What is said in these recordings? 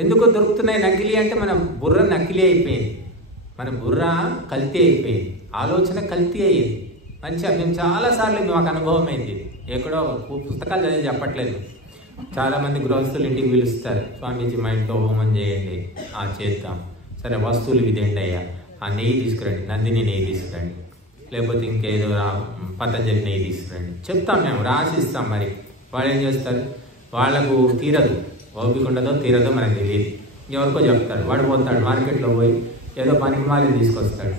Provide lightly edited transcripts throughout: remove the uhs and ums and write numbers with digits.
ఎందుకు దొరుకుతున్నాయి నకిలీ అంటే మన బుర్ర నకిలీ అయిపోయింది, మన బుర్ర కల్తీ అయిపోయింది, ఆలోచన కల్తీ అయ్యింది. మంచిగా మేము చాలాసార్లు మాకు అనుభవం అయింది. ఎక్కడో పుస్తకాలు చదివి చెప్పట్లేదు. చాలామంది గృహస్థులు ఇంటికి పిలుస్తారు, స్వామీజీ మా ఇంట్లో హోమం చేయండి, చేద్దాం. సరే వస్తువులు ఇదేంటి అయ్యా, ఆ నెయ్యి తీసుకురండి, నందిని నెయ్యి తీసుకురండి, లేకపోతే ఇంకేదో పతంజలి నెయ్యి తీసుకురండి చెప్తాం, మేము రాసిస్తాం. మరి వాళ్ళు ఏం చేస్తారు, వాళ్ళకు తీరదు, ఓపిక ఉండదో తీరదో మనకు తెలియదు, ఎవరికో చెప్తాడు. వాడు పోతాడు మార్కెట్లో పోయి ఏదో పనికి మాలిని తీసుకొస్తాడు.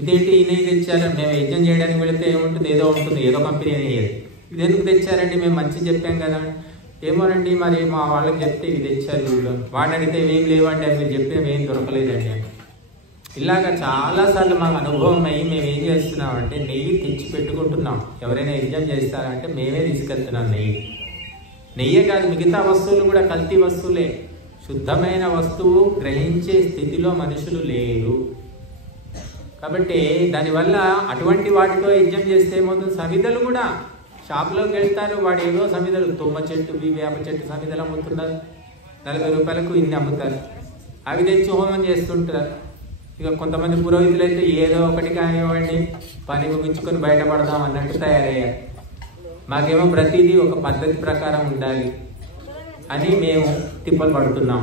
ఇదేంటి ఈ నెయ్యి తెచ్చారు, మేము యజ్ఞం చేయడానికి వెళితే ఏముంటుంది, ఏదో ఉంటుంది, ఏదో కంపెనీ అయ్యేది. ఇది ఎందుకు తెచ్చారండి, మేము మంచి చెప్పాం కదా. ఏమోనండి మరి మా వాళ్ళకి చెప్తే ఇది తెచ్చారు వీళ్ళు, వాడిని అడిగితే ఏం లేవండి, అని మీరు చెప్పిన ఏం దొరకలేదండి. ఇలాగా చాలాసార్లు మాకు అనుభవం అయ్యి మేము ఏం చేస్తున్నామంటే నెయ్యి తెచ్చి పెట్టుకుంటున్నాం. ఎవరైనా యజ్ఞం చేస్తారంటే మేమే తీసుకెళ్తున్నాం నెయ్యే కాదు, మిగతా వస్తువులు కూడా కల్తీ వస్తువులే. శుద్ధమైన వస్తువు గ్రహించే స్థితిలో మనుషులు లేరు. కాబట్టి దానివల్ల అటువంటి వాటితో యజ్ఞం చేస్తే ఏమవుతుంది, సమిధలు కూడా షాప్లోకి వెళ్తారు, వాడు ఏదో సమిధలు తుమ్మ చెట్టు వేప చెట్టు సమిధలు అమ్ముతున్నారు, 40 రూపాయలకు ఇన్ని అమ్ముతారు. అవి తెచ్చి హోమం చేస్తుంటారు. ఇక కొంతమంది పురోహితులు అయితే ఏదో ఒకటి కానివ్వండి పని ముగించుకొని బయటపడదాం అన్నట్టు తయారయ్యారు. మాకేమో ప్రతిదీ ఒక పద్ధతి ప్రకారం ఉండాలి అని మేము తిప్పలు పడుతున్నాం.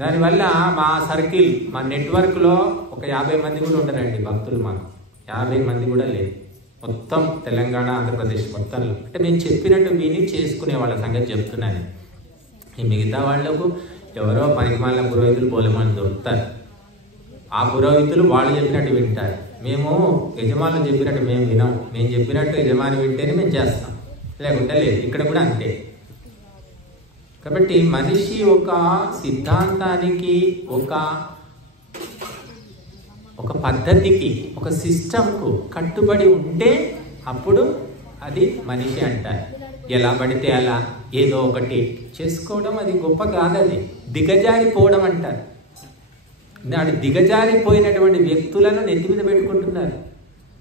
దానివల్ల మా సర్కిల్, మా నెట్వర్క్లో ఒక 50 మంది కూడా ఉండరండి భక్తులు. మాకు 50 మంది కూడా లేదు, మొత్తం తెలంగాణ ఆంధ్రప్రదేశ్ మొత్తంలో. అంటే మేము చెప్పినట్టు విని చేసుకునే వాళ్ళ సంగతి చెప్తున్నాను. ఈ మిగతా వాళ్లకు ఎవరో పనికిమాలిన పురోహితులు బోలెమని దొరుకుతారు. ఆ పురోహితులు వాళ్ళు చెప్పినట్టు వింటారు. మేము యజమానులు చెప్పినట్టు మేము వినాం. మేము చెప్పినట్టు యజమాని వింటేనే మేము చేస్తాం, లేకుంటే లేదు. ఇక్కడ కూడా అంతే. కాబట్టి మనిషి ఒక సిద్ధాంతానికి, ఒక పద్ధతికి, ఒక సిస్టమ్కు కట్టుబడి ఉంటే అప్పుడు అది మనిషి అంటారు. ఎలా పడితే అలా ఏదో ఒకటి చేసుకోవడం అది గొప్ప కాదు, అది దిగజారిపోవడం అంటారు. నాడు దిగజారిపోయినటువంటి వ్యక్తులను నెత్తి మీద పెట్టుకుంటున్నారు.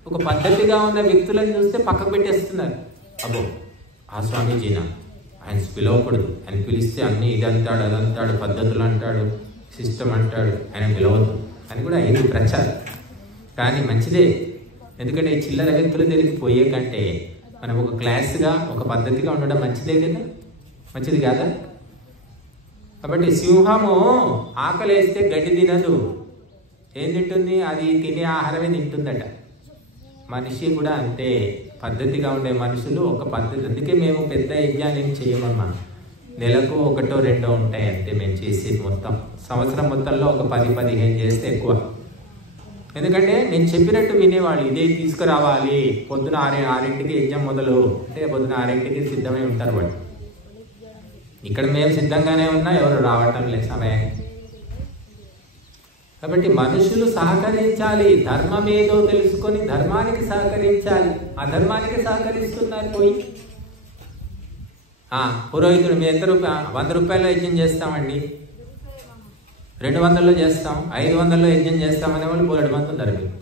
ఒక పద్ధతిగా ఉన్న వ్యక్తులను చూస్తే పక్కకు పెట్టేస్తున్నారు. అబ్బో ఆ స్వామీజీనా, ఆయన పిలవకూడదు, ఆయన పిలిస్తే అన్నీ ఇది అంటాడు, అదంటాడు, పద్ధతులు అంటాడు, సిస్టమ్ అంటాడు, ఆయన పిలవద్దు అని కూడా అయింది ప్రచారం. కానీ మంచిదే, ఎందుకంటే ఈ చిల్లర వ్యక్తుల దగ్గరికి పోయే కంటే మనం ఒక క్లాస్గా, ఒక పద్ధతిగా ఉండడం మంచిదే కదా, మంచిది కాదా? కాబట్టి సింహము ఆకలేస్తే గడ్డి తినదు, ఏం తింటుంది, అది తినే ఆహారమే తింటుందట. మనిషి కూడా అంతే, పద్ధతిగా ఉండే మనుషులు ఒక పద్ధతి. అందుకే మేము పెద్ద యజ్ఞాలు ఏం చేయమమ్మా, నెలకు 1, 2 ఉంటాయి అంతే మేము చేసేది. మొత్తం సంవత్సరం మొత్తంలో ఒక 10-15 చేస్తే ఎక్కువ. ఎందుకంటే నేను చెప్పినట్టు వినేవాళ్ళు, ఇదే తీసుకురావాలి, పొద్దున 6ంటికి యజ్ఞం మొదలు అంటే పొద్దున 6ంటికి సిద్ధమై ఉంటారు వాళ్ళు. ఇక్కడ మేము సిద్ధంగానే ఉన్నా ఎవరు రావటం లేదు సమయానికి. కాబట్టి మనుషులు సహకరించాలి, ధర్మం ఏదో తెలుసుకొని ధర్మానికి సహకరించాలి. అధర్మానికి సహకరిస్తున్నారు పోయి. పురోహితుడు మేము ఎంత 100 రూపాయలు యజ్ఞం చేస్తామండి, 200లో చేస్తాం, 500లో యజ్ఞం చేస్తామనే వాళ్ళు 3 మంది ఉన్నారు. మీరు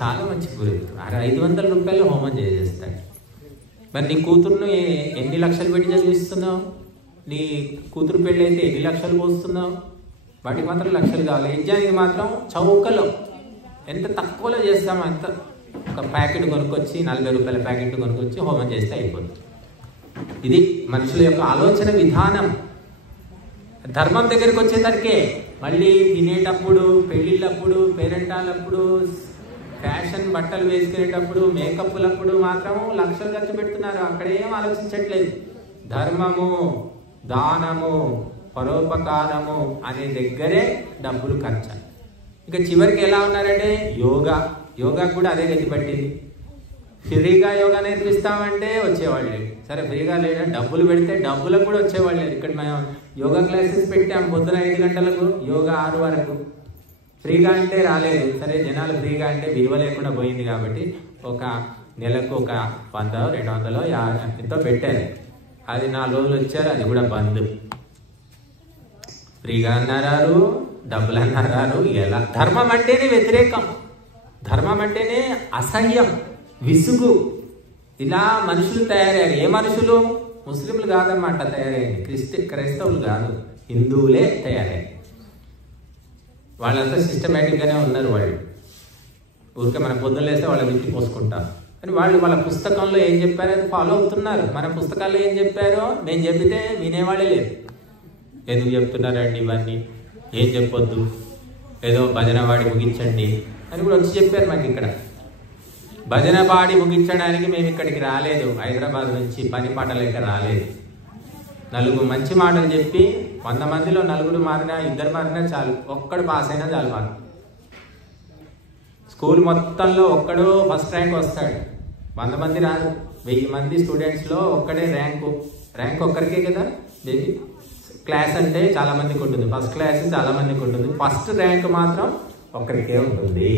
చాలా మంచి పురోహితుడు 500 రూపాయలు హోమం చేసేస్తాడు. మరి నీ కూతురును ఎన్ని లక్షలు పెట్టి చదివిస్తున్నావు, నీ కూతురు పెళ్ళి అయితే ఎన్ని లక్షలు పోస్తున్నావు, వాటికి మాత్రం లక్షలు కావాలి. యజ్ఞానికి మాత్రం చౌకలో ఎంత తక్కువలో చేస్తామో అంత. ఒక ప్యాకెట్ కొనుక్కొచ్చి 40 రూపాయల ప్యాకెట్ కొనుక్కొచ్చి హోమం చేస్తే అయిపోతుంది. ఇది మనుషుల యొక్క ఆలోచన విధానం. ధర్మం దగ్గరికి వచ్చేసరికే మళ్ళీ తినేటప్పుడు, పెళ్ళిళ్ళప్పుడు, పేరెంటాలప్పుడు, ఫ్యాషన్ బట్టలు వేసుకునేటప్పుడు, మేకప్లప్పుడు మాత్రం లక్షలు ఖర్చు పెడుతున్నారు. అక్కడేం ఆలోచించట్లేదు. ధర్మము, దానము, పరోపకారము అనే దగ్గరే డబ్బులు ఖర్చు. ఇంకా చివరికి ఎలా ఉన్నారంటే యోగా కూడా అదే గతి పట్టింది. ఫ్రీగా యోగా నేర్పిస్తామంటే వచ్చేవాళ్ళు. సరే ఫ్రీగా లేదా డబ్బులు పెడితే డబ్బులకు కూడా వచ్చేవాళ్ళు. ఇక్కడ మేము యోగా క్లాసెస్ పెట్టాము పొద్దున 5 గంటలకు, యోగా 6 వరకు. ఫ్రీగా అంటే రాలేదు. సరే జనాలు ఫ్రీగా అంటే విలువ లేకుండా పోయింది కాబట్టి ఒక నెలకు ఒక 100, 200 ఎంతో పెట్టారు. అది 4 రోజులు వచ్చారు, అది కూడా బంద్. ఫ్రీగా అన్నారు, డబ్బులు అన్నారు. ఎలా? ధర్మం అంటేనే వ్యతిరేకం, ధర్మం అంటేనే అసహ్యం, విసుగు. ఇలా మనుషులు తయారయ్యారు. ఏ మనుషులు? ముస్లింలు కాదన్నమాట తయారైంది, క్రైస్తవులు కాదు, హిందువులే తయారైంది. వాళ్ళంతా సిస్టమేటిక్గానే ఉన్నారు. వాళ్ళు ఊరికే మన పొద్దున్న లేస్తే వాళ్ళ ఇంటికి పోసుకుంటారు. కానీ వాళ్ళు వాళ్ళ పుస్తకంలో ఏం చెప్పారో అది ఫాలో అవుతున్నారు. మన పుస్తకాల్లో ఏం చెప్పారో మేము చెబితే వినేవాళ్ళే లేదు. ఎందుకు చెప్తున్నారండి ఇవన్నీ, ఏం చెప్పొద్దు, ఏదో భజన వాడి ముగించండి అని కూడా వచ్చి చెప్పారు మాకు. ఇక్కడ భజన పాడి ముగించడానికి మేము ఇక్కడికి రాలేదు, హైదరాబాద్ నుంచి పని పాట లేక రాలేదు. 4 మంచి మాటలు చెప్పి 100 మందిలో 4 మారినా 2 మారినా చాలు, ఒక్కడు పాస్ అయినా చాలు. మాకు స్కూల్ మొత్తంలో ఒక్కడు ఫస్ట్ ర్యాంక్ వస్తాడు. 100 మంది రాదు, 1000 మంది స్టూడెంట్స్లో ఒక్కడే ర్యాంక్ ఒక్కరికే కదా బేబీ. క్లాస్ అంటే చాలా మందికి ఉంటుంది, ఫస్ట్ క్లాస్ చాలా మందికి ఉంటుంది, ఫస్ట్ ర్యాంక్ మాత్రం ఒక్కరికే ఉంటుంది.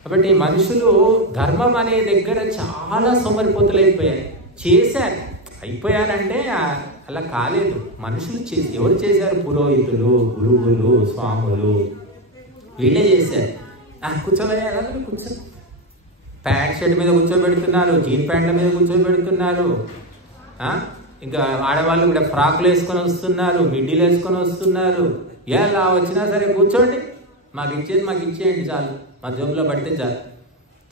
కాబట్టి మనుషులు ధర్మం అనే దగ్గర చాలా సోమరిపోతులు అయిపోయారు. చేశారు, అయిపోయారంటే అలా కాలేదు. మనుషులు ఎవరు చేశారు? పురోహితులు, గురువులు, స్వాములు, వీళ్ళే చేశారు. కూర్చోబెట్టాలి, కూర్చో, ప్యాంట్ షర్ట్ మీద కూర్చోబెడుతున్నారు, జీన్ ప్యాంట్ల మీద కూర్చోబెడుతున్నారు. ఇంకా ఆడవాళ్ళు కూడా ఫ్రాక్లు వేసుకొని వస్తున్నారు, మిడ్డీలు వేసుకొని వస్తున్నారు. ఎలా వచ్చినా సరే కూర్చోండి, మాకు ఇచ్చేయండి చాలు, మా జోబులో పడితే చాలు.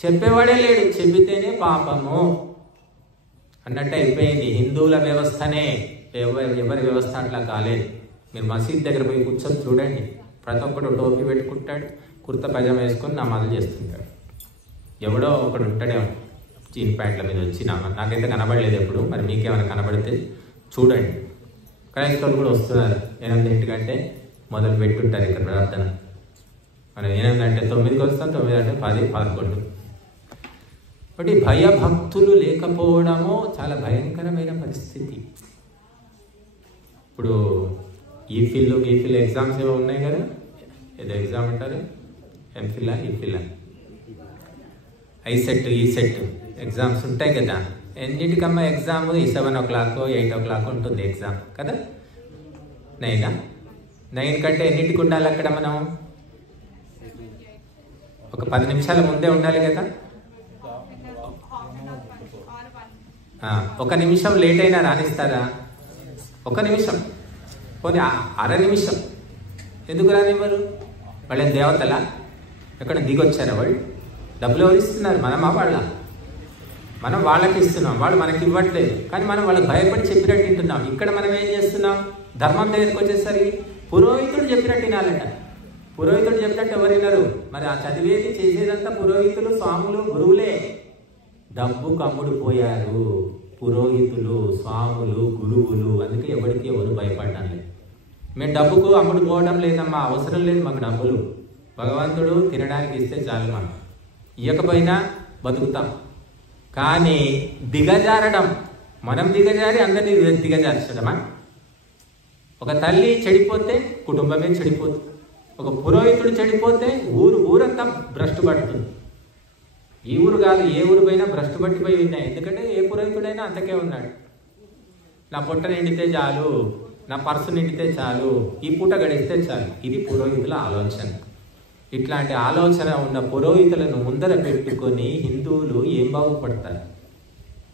చెప్పేవాడే లేడు, చెప్పితేనే పాపము అన్నట్టు అయిపోయింది. హిందువుల వ్యవస్థనే, ఎవరి వ్యవస్థ అట్లా కాలేదు. మీరు మసీద్ దగ్గర పోయి కూర్చొని చూడండి, ప్రతి ఒక్కడు టోపీ పెట్టుకుంటాడు, కుర్తా పైజామా వేసుకొని నమాజులు చేస్తుంటాడు. ఎవడో ఒకడు ఉంటాడేమో జీన్ ప్యాంట్ల మీద వచ్చి, నాకైతే కనబడలేదు ఎప్పుడు, మరి మీకేమైనా కనబడితే చూడండి. క్రైస్తవులు కూడా వస్తున్నారు. 8 గంటే మొదలు పెట్టుంటారు ఇక్కడ ప్రార్థన. మనం 8 అంటే 9కి వస్తాం, 9 అంటే 10, 11. కాబట్టి భయభక్తులు లేకపోవడము చాలా భయంకరమైన పరిస్థితి. ఇప్పుడు ఈఫిల్ ఎగ్జామ్స్ ఏవో ఉన్నాయి కదా, ఏదో ఎగ్జామ్ అంటారు, MPhil, Eiffel, ICET, ECET exams ఉంటాయి కదా. ఎన్నింటికమ్మా ఎగ్జామ్? 7 o'clock 8 o'clock ఉంటుంది ఎగ్జామ్ కదా. 9 కంటే ఎన్నింటికి ఉండాలి అక్కడ? మనం ఒక 10 నిమిషాల ముందే ఉండాలి కదా. 1 నిమిషం లేట్ అయినా రానిస్తారా? 1 నిమిషం, పోనీ అర నిమిషం ఎందుకు రానివ్వరు? వాళ్ళేం దేవతలా? ఎక్కడ దిగొచ్చారా వాళ్ళు? డబ్బులు ఎవరు ఇస్తున్నారు? మనమా వాళ్ళ? మనం వాళ్ళకి ఇస్తున్నాం, వాళ్ళు మనకి ఇవ్వట్లేదు. కానీ మనం వాళ్ళకి భయపడి చెప్పినట్టు వింటున్నాం. ఇక్కడ మనం ఏం చేస్తున్నాం? ధర్మం దగ్గరికి వచ్చేసరికి పురోహితుడు చెప్పినట్టు వినాలంట. పురోహితుడు చెప్పినట్టు ఎవరు వినరు? మరి ఆ చదివేది చేసేదంతా పురోహితులు, స్వాములు, గురువులే. డబ్బు కమ్ముడు పోయారు పురోహితులు, స్వాములు, గురువులు. అందుకే ఎవరు భయపడడం లేదు. మేము డబ్బుకు అమ్ముడు పోవడం లేదమ్మా, అవసరం లేదు మాకు డబ్బులు. భగవంతుడు తినడానికి ఇస్తే చాలు, మనం ఇవ్వకపోయినా బతుకుతాం. కానీ దిగజారడం, మనం దిగజారి అందరినీ దిగజార్చడమా? ఒక తల్లి చెడిపోతే కుటుంబమే చెడిపోతుంది. ఒక పురోహితుడు చెడిపోతే ఊరంతా భ్రష్టు పడుతుంది. ఈ ఊరు కాదు, ఏ ఊరు పోయినా భ్రష్టు పట్టిపోయి ఉన్నాయి. ఎందుకంటే ఏ పురోహితుడైనా అంతకే ఉన్నాడు. నా పొట్ట నిండితే చాలు, నా పర్సు నిండితే చాలు, ఈ పూట గడిస్తే చాలు. ఇది పురోహితుల ఆలోచన. ఇట్లాంటి ఆలోచన ఉన్న పురోహితులను ముందర పెట్టుకొని హిందువులు ఏం బాగుపడతారు?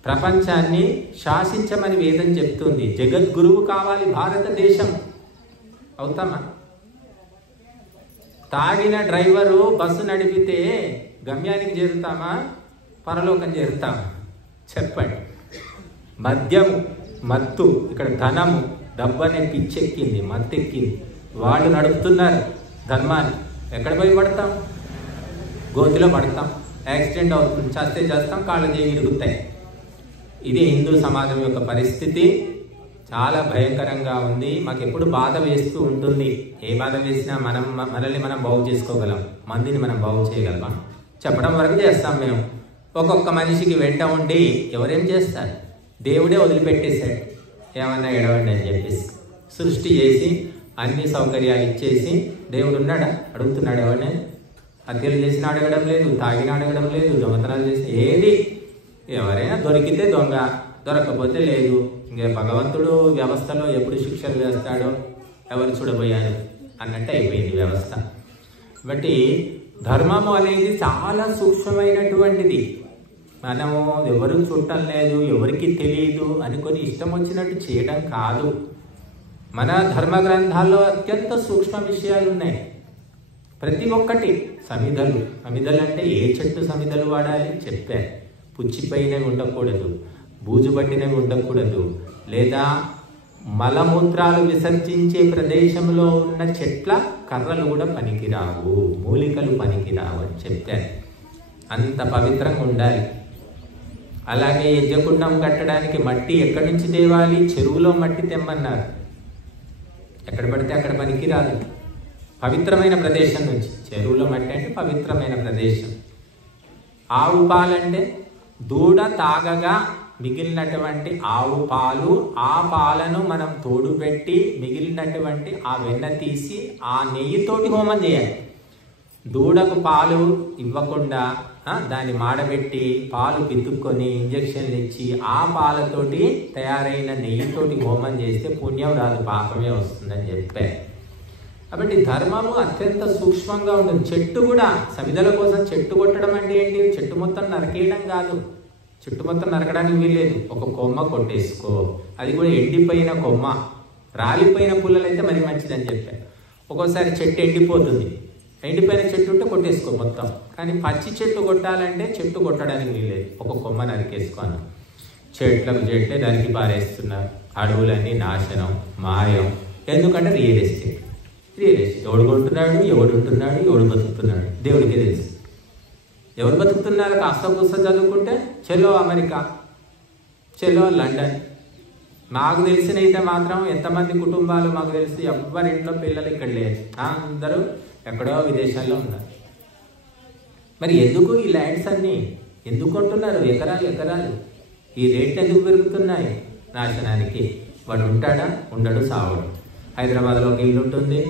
ప్రపంచాన్ని శాసించమని వేదం చెప్తుంది. జగద్గురువు కావాలి భారతదేశం. అవుతామా? తాగిన డ్రైవరు బస్సు నడిపితే గమ్యానికి చేరుతామా, పరలోకం చేరుతామా? చెప్పండి. మద్యం, మత్తు, ఇక్కడ ధనము, డబ్బు అనే పిచ్చెక్కింది, మత్తెక్కింది. వాళ్ళు నడుపుతున్నారు ధర్మాన్ని. ఎక్కడ పోయి పడతాం? గోతిలో పడతాం, యాక్సిడెంట్ అవుతుంది, చేస్తే చేస్తాం, కాళ్ళు చేయి విరుగుతాయి. ఇది హిందూ సమాజం యొక్క పరిస్థితి. చాలా భయంకరంగా ఉంది. మాకు ఎప్పుడు బాధ వేస్తూ ఉంటుంది. ఏ బాధ వేసినా మనల్ని మనం బాగు చేసుకోగలం, మందిని మనం బాగు చేయగలమా? చెప్పడం వరకు చేస్తాం మేము. ఒక్కొక్క మనిషికి వెంట ఉండి ఎవరేం చేస్తారు? దేవుడే వదిలిపెట్టేశాడు. ఏమన్నా ఎడవండి అని చెప్పేసి సృష్టి చేసి అన్ని సౌకర్యాలు ఇచ్చేసి దేవుడు ఉన్నాడా? అడుగుతున్నాడు ఎవరిని? హత్యలు చేసిన అడగడం లేదు, తాగిన అడగడం లేదు, దొంగతనాలు చేసి ఏది. ఎవరైనా దొరికితే దొంగ, దొరకకపోతే లేదు. ఇంకా భగవంతుడు వ్యవస్థలో ఎప్పుడు శిక్షలు వేస్తాడో ఎవరు చూడబోయారు అన్నట్టు అయిపోయింది వ్యవస్థ. కాబట్టి ధర్మము అనేది చాలా సూక్ష్మమైనటువంటిది. మనము ఎవరు చూడటం లేదు, ఎవరికి తెలియదు అనుకొని ఇష్టం వచ్చినట్టు చేయడం కాదు. మన ధర్మ గ్రంథాల్లో అత్యంత సూక్ష్మ విషయాలు ఉన్నాయి. ప్రతి ఒక్కటి సమిధలు అంటే ఏ చెట్టు సమిధలు వాడాలి చెప్పారు. పుచ్చిపోయినవి ఉండకూడదు, బూజు పట్టినవి ఉండకూడదు, లేదా మలమూత్రాలు విసర్జించే ప్రదేశంలో ఉన్న చెట్ల కర్రలు కూడా పనికిరావు, మూలికలు పనికిరావు అని చెప్పారు. అంత పవిత్రంగా ఉండాలి. అలాగే యజ్ఞకుండం కట్టడానికి మట్టి ఎక్కడి నుంచి తేవాలి? చెరువులో మట్టి తెమ్మన్నారు. ఎక్కడ పడితే అక్కడ పనికిరాదు, పవిత్రమైన ప్రదేశం నుంచి. చెరువులో మట్టి అంటే పవిత్రమైన ప్రదేశం. ఆవు పాలంటే దూడ తాగగా మిగిలినటువంటి ఆవు పాలు, ఆ పాలను మనం తోడు పెట్టి మిగిలినటువంటి ఆ వెన్న తీసి ఆ నెయ్యితోటి హోమం చేయాలి. దూడకు పాలు ఇవ్వకుండా దాన్ని మాడబెట్టి పాలు పితుక్కొని ఇంజక్షన్లు ఇచ్చి ఆ పాలతోటి తయారైన నెయ్యితోటి హోమం చేస్తే పుణ్యం రాదు, పాపమే వస్తుందని చెప్పారు. కాబట్టి ధర్మము అత్యంత సూక్ష్మంగా ఉంటుంది. చెట్టు కూడా సమిధల కోసం చెట్టు కొట్టడం అంటే ఏంటి? చెట్టు మొత్తం నరికేయడం కాదు. చెట్టు మొత్తం నరకడానికి వీల్లేదు. ఒక కొమ్మ కొట్టేసుకో, అది కూడా ఎండిపోయిన కొమ్మ. రాలిపోయిన పుల్లలు అయితే మరి మంచిదని చెప్పారు. ఒక్కోసారి చెట్టు ఎండిపోతుంది, ఎండిపోయిన చెట్టు ఉంటే కొట్టేసుకో మొత్తం. కానీ పచ్చి చెట్టు కొట్టాలంటే చెట్టు కొట్టడానికి వీల్లేదు, ఒక కొమ్మ నరికేసుకోను. చెట్లే దానికి పారేస్తున్నారు. అడవులన్నీ నాశనం, మాయం. ఎందుకంటే రియల్ ఎస్టేట్ ఎవడు కొంటున్నాడు, ఎవడు ఉంటున్నాడు, ఎవడు బతుకుతున్నాడు దేవుడికే తెలుసు. ఎవరు బతుకుతున్నారు? కాస్త కూస్త చదువుకుంటే చెలో అమెరికా, చెలో లండన్. నాకు తెలిసినైతే మాత్రం ఎంతమంది కుటుంబాలు మాకు తెలిసి ఎవరింట్లో పిల్లలు ఇక్కడ లేరు, అందరూ ఎక్కడో విదేశాల్లో ఉన్నారు. మరి ఎందుకు ఈ ల్యాండ్స్ అన్నీ ఎందుకు కొంటున్నారు? ఎకరాలు ఈ రేట్లు ఎందుకు పెరుగుతున్నాయి? నాశనానికి. వాడు ఉంటాడా? ఉండడు, సావడు. హైదరాబాద్లో ఒక ఇల్లు ఉంటుంది,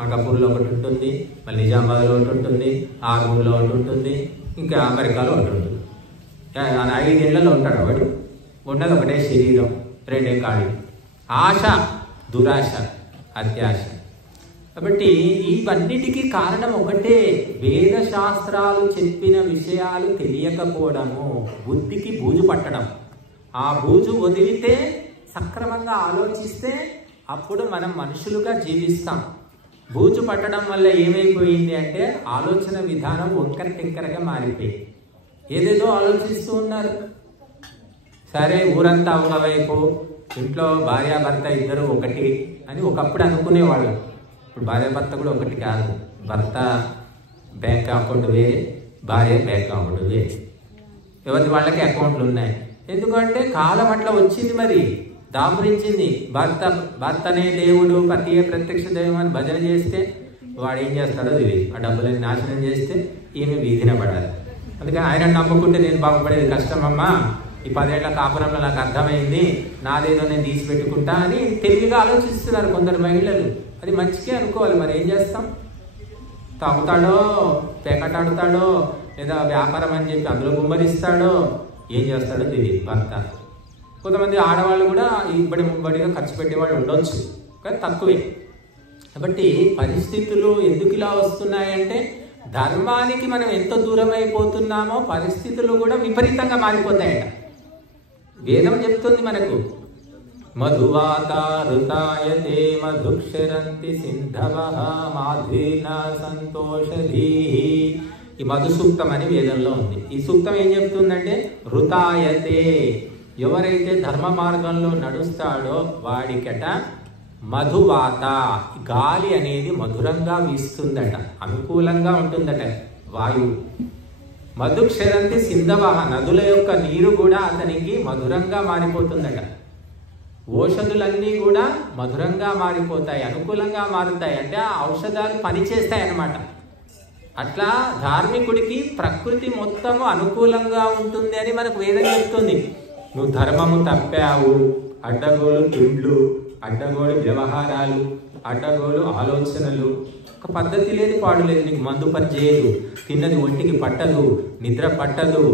అంకాపూర్లో ఒకటి ఉంటుంది, మళ్ళీ నిజామాబాద్లో ఒకటి ఉంటుంది, ఆర్మూర్లో ఒకటి ఉంటుంది, ఇంకా అమెరికాలో ఒకటి ఉంటుంది. 5 ఏళ్లలో ఉంటాడు వాడు. ఉన్నది ఒకటే శరీరం, 2 కాళ్ళు. ఆశ, దురాశ, అత్యాశ. కాబట్టి ఇవన్నిటికీ కారణం ఒకటే, వేద శాస్త్రాలు చెప్పిన విషయాలు తెలియకపోవడము, బుద్ధికి బూజు పట్టడం. ఆ బూజు వదిలితే, సక్రమంగా ఆలోచిస్తే అప్పుడు మనం మనుషులుగా జీవిస్తాం. బూజు పట్టడం వల్ల ఏమైపోయింది అంటే ఆలోచన విధానం వంకర టింకరగా మారిపోయింది. ఏదేదో ఆలోచిస్తూ ఉన్నారు. సరే ఊరంతా ఒకవైపు, ఇంట్లో భార్యాభర్త ఇద్దరు ఒకటి అని ఒకప్పుడు అనుకునేవాళ్ళు. ఇప్పుడు భార్యాభర్త కూడా ఒకటి కాదు. భర్త బ్యాంక్ అకౌంట్ వేరే, భార్య బ్యాంక్ అకౌంట్ వేరే. ఎవరి వాళ్ళకి అకౌంట్లు ఉన్నాయి. ఎందుకంటే కాలం అట్లా వచ్చింది, మరి దాపురించింది. భర్తనే దేవుడు, పతియే ప్రత్యక్ష దైవం అని భజన చేస్తే వాడు ఏం చేస్తాడో తెలియదు. ఆ డబ్బులని నాశనం చేస్తే ఈమె వీధిన పడాలి. అందుకని ఆయన నమ్ముకుంటే నేను బాగుపడేది కష్టమమ్మా, ఈ 10 ఏళ్ల కాపురంలో నాకు అర్థమైంది, నాదేదో నేను తీసి పెట్టుకుంటా అని తెలివిగా ఆలోచిస్తున్నారు కొందరు మహిళలు. అది మంచిగా అనుకోవాలి. మరి ఏం చేస్తాం? తాగుతాడో, పేకటాడుతాడో, లేదా వ్యాపారం అని చెప్పి అందులో గుమ్మరిస్తాడో, ఏం చేస్తాడో తెలియదు భర్త. కొంతమంది ఆడవాళ్ళు కూడా ముబ్బడిగా ఖర్చు పెట్టేవాళ్ళు ఉండొచ్చు, కానీ తక్కువే. కాబట్టి పరిస్థితులు ఎందుకు ఇలా వస్తున్నాయంటే ధర్మానికి మనం ఎంత దూరం అయిపోతున్నామో పరిస్థితులు కూడా విపరీతంగా మారిపోతాయట. వేదం చెప్తుంది మనకు, మధువాతారుతాయతే మధుక్షరంతి సింధవః మాధ్వీనా సంతోషధీః. ఈ మధు సూక్తం అని వేదంలో ఉంది. ఈ సూక్తం ఏం చెప్తుందంటే ఋతాయతే, ఎవరైతే ధర్మ మార్గంలో నడుస్తాడో వాడికట మధువాత, గాలి అనేది మధురంగా వీస్తుందట, అనుకూలంగా ఉంటుందట వాయువు. మధుక్షరంతి సింధవః, నదుల యొక్క నీరు కూడా అతనికి మధురంగా మారిపోతుందట. ఔషధులన్నీ కూడా మధురంగా మారిపోతాయి, అనుకూలంగా మారుతాయి. అంటే ఆ ఔషధాలు పనిచేస్తాయి అన్నమాట. అట్లా ధార్మికుడికి ప్రకృతి మొత్తము అనుకూలంగా ఉంటుంది అని మనకు వేదం చెప్తుంది. నువ్వు ధర్మము తప్పావు, అడ్డగోలు తిండ్లు, అడ్డగోలు వ్యవహారాలు, అడ్డగోలు ఆలోచనలు, ఒక పద్ధతి లేదు, పాడు లేదు. నీకు మందు పని చేయదు, తిన్నది ఒంటికి పట్టదు, నిద్ర పట్టదు,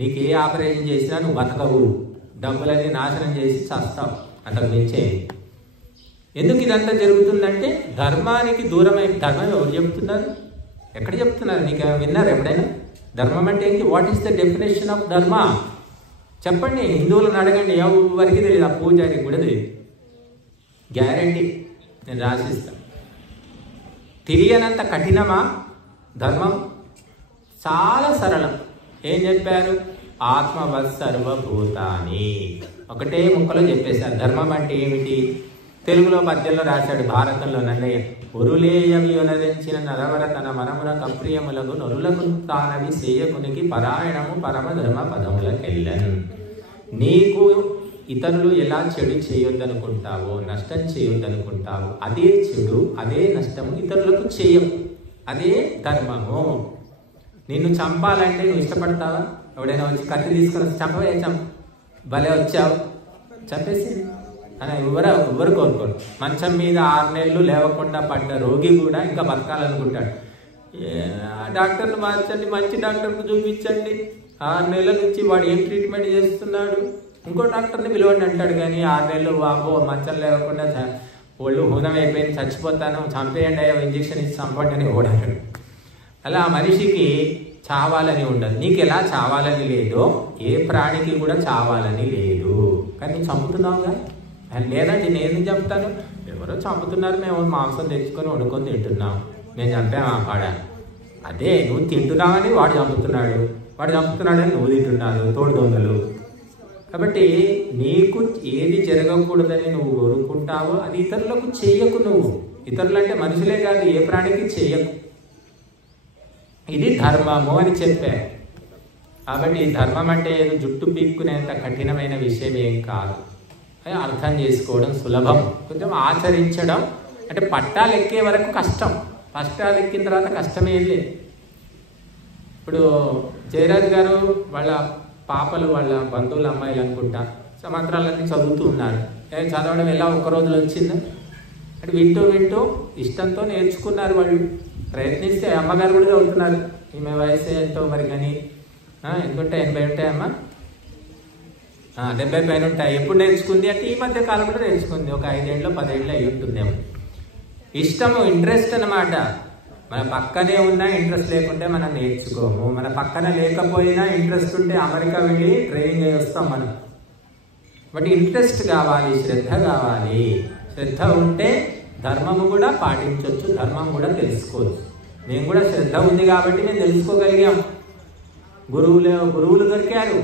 నీకు ఏ ఆపరేషన్ చేసినా నువ్వు బతకవు, డబ్బులన్నీ నాశనం చేసి చేస్తావు. అంతకు మించే. ఎందుకు ఇదంతా జరుగుతుందంటే ధర్మానికి దూరమైన. ధర్మం ఎవరు చెప్తున్నారు? ఎక్కడ చెప్తున్నారు? నీకు విన్నారు ఎప్పుడైనా? ధర్మం అంటే ఏంటి? What is the definition of ధర్మ? చెప్పండి, హిందువులను అడగండి, ఎవరికి తెలియదు, ఆ పూజారికి కూడా తెలియదు. గ్యారంటీ నేను రాసిస్తాను. తెలియనంత కఠినమా ధర్మం? చాలా సరళం. ఏం చెప్పారు? ఆత్మవత్ సర్వభూతాని, ఒకటే ముక్కలో చెప్పేశారు. ధర్మం అంటే ఏమిటి? తెలుగులో పద్యంలో రాశాడు, భారతంలో నన్నయ్య. ఒరులేయవి ఉనరించిన నరవర తన మనమున కప్రియములకు నొరులకు తానవి సేయకునికి పరాయణము పరమ ధర్మ పదములకెళ్ళన్. నీకు ఇతరులు ఎలా చెడు చేయొద్దనుకుంటావో, నష్టం చేయొద్దనుకుంటావో, అదే చెడు, అదే నష్టము ఇతరులకు చేయవు. అదే ధర్మము. నిన్ను చంపాలంటే నువ్వు ఇష్టపడతావా? ఎవడైనా వచ్చి కత్తి తీసుకొని చంపవే, భలే వచ్చావు చంపేసి అని ఎవరు కోరుకోరు. మంచం మీద 6 నెలలు లేవకుండా పడ్డ రోగి కూడా ఇంకా బతకాలనుకుంటాడు. డాక్టర్ని మార్చండి, మంచి డాక్టర్ని చూపించండి. 6 నెలల నుంచి వాడు ఏం ట్రీట్మెంట్ చేస్తున్నాడు, ఇంకో డాక్టర్ని పిలవండి అంటాడు. కానీ 6 నెలలు బాబు మంచం లేవకుండా ఒళ్ళు హూనం అయిపోయింది, చచ్చిపోతాను, చంపేయండి, అయ్యో ఇంజక్షన్ ఇచ్చి చంపండి అని ఓడాడు. అలా మనిషికి చావాలని ఉండదు. నీకు ఎలా చావాలని లేదో ఏ ప్రాణికి కూడా చావాలని లేదు. కానీ నువ్వు చంపుతున్నావుగా. లేదండి నేను చంపుతాను, ఎవరో చంపుతున్నారు, మేము మాంసం తెచ్చుకొని వండుకొని తింటున్నాం, మేము చంపాము ఆ పాడ. అదే నువ్వు తింటున్నావని వాడు చంపుతున్నాడు, వాడు చంపుతున్నాడని నువ్వు తింటున్నావు, తోడు దొంగలు. కాబట్టి నీకు ఏది జరగకూడదని నువ్వు కోరుకుంటావో అది ఇతరులకు చెయ్యకు. నువ్వు ఇతరులు అంటే మనుషులే కాదు, ఏ ప్రాణికి చెయ్యకు. ఇది ధర్మము అని చెప్పారు. కాబట్టి ధర్మం అంటే ఏదో జుట్టు పీక్కునేంత కఠినమైన విషయం ఏం కాదు. అది అర్థం చేసుకోవడం సులభం. కొంచెం ఆచరించడం అంటే పట్టాలు ఎక్కే వరకు కష్టం, పట్టాలు ఎక్కిన తర్వాత కష్టమే లేదు. ఇప్పుడు జయరాజ్ గారు వాళ్ళ పాపలు, వాళ్ళ బంధువుల అమ్మాయిలు అనుకుంటా, సంవత్సరాలన్నీ చదువుతూ ఉన్నారు. చదవడం ఎలా ఒక్క రోజులో వచ్చిందా? అంటే వింటూ వింటూ ఇష్టంతో నేర్చుకున్నారు వాళ్ళు. ప్రయత్నిస్తే అమ్మగారు కూడా చదువుతున్నారు. ఈమె వయసు ఎంతో మరి, కానీ ఎంతుంటాయి, 80 ఉంటాయమ్మా, 70 పైన ఉంటాయి. ఎప్పుడు నేర్చుకుంది అంటే ఈ మధ్య కాలంలో నేర్చుకుంది, ఒక 5 ఏళ్ళు 10 ఏళ్ళు అయి ఉంటుందేమో. ఇష్టము, ఇంట్రెస్ట్ అన్నమాట. మన పక్కనే ఉన్నా ఇంట్రెస్ట్ లేకుంటే మనం నేర్చుకోము. మన పక్కన లేకపోయినా ఇంట్రెస్ట్ ఉంటే అమెరికా వెళ్ళి ట్రైనింగ్ అయ్యి వస్తాం మనం. బట్ ఇంట్రెస్ట్ కావాలి, శ్రద్ధ కావాలి. శ్రద్ధ ఉంటే ధర్మము కూడా పాటించవచ్చు, ధర్మం కూడా తెలుసుకోవచ్చు. మేము కూడా శ్రద్ధ ఉంది కాబట్టి మేము తెలుసుకోగలిగాం. గురువులు దొరికారు,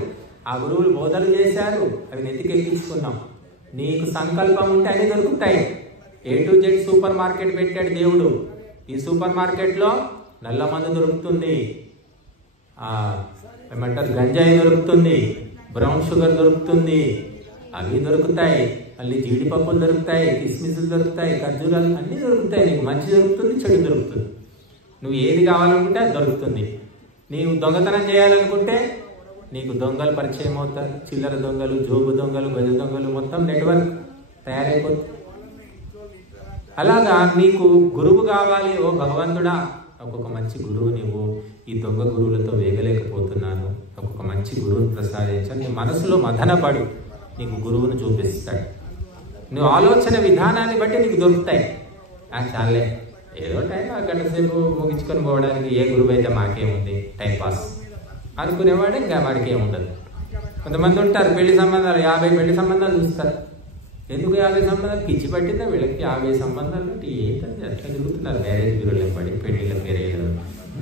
ఆ గురువులు బోధలు చేశారు, అవి నెత్తికెక్కించుకున్నాం. నీకు సంకల్పం ఉంటే అన్ని దొరుకుతాయి. A to Z super market పెట్టాడు దేవుడు. ఈ సూపర్ మార్కెట్లో నల్ల మందు దొరుకుతుంది, ఏమంటారు గంజాయి దొరుకుతుంది, బ్రౌన్ షుగర్ దొరుకుతుంది, అవి దొరుకుతాయి. మళ్ళీ జీడిపప్పులు దొరుకుతాయి, కిస్మిస్లు దొరుకుతాయి, ఖర్జూరాలు అన్నీ దొరుకుతాయి. నీకు మంచి దొరుకుతుంది, చెడు దొరుకుతుంది. నువ్వు ఏది కావాలనుకుంటే అది దొరుకుతుంది. నీవు దొంగతనం చేయాలనుకుంటే నీకు దొంగలు పరిచయం అవుతారు. చిల్లర దొంగలు, జోబు దొంగలు, గజ దొంగలు, మొత్తం నెట్వర్క్ తయారైపోతుంది. అలాగా నీకు గురువు కావాలి. ఓ భగవంతుడా, ఒక్కొక్క మంచి గురువు నీవు, ఈ దొంగ గురువులతో వేగలేకపోతున్నాను, ఒక్కొక్క మంచి గురువుని ప్రసాదించాలి. నీ మనసులో మదనపడు, నీకు గురువును చూపిస్తాడు. నువ్వు ఆలోచన విధానాన్ని బట్టి నీకు దొరుకుతాయి. చాలే ఏదో టైం గంట సేపు ముగించుకొని పోవడానికి ఏ గురువు అయితే మాకేముంది, టైంపాస్ అనుకునేవాడు, ఇంకా వాడికి ఏముండదు. కొంతమంది ఉంటారు పెళ్లి సంబంధాలు, 50 పెళ్లి సంబంధాలు చూస్తారు. ఎందుకు 50 సంబంధాలు? పిచ్చి పట్టిందా వీళ్ళకి? 50 సంబంధాలు అంటే ఏంటంటే అట్లా తిరుగుతున్నారు. మ్యారేజ్ బ్యూరోలో పడి పెళ్లిళ్ళ పేరేళ్ళు,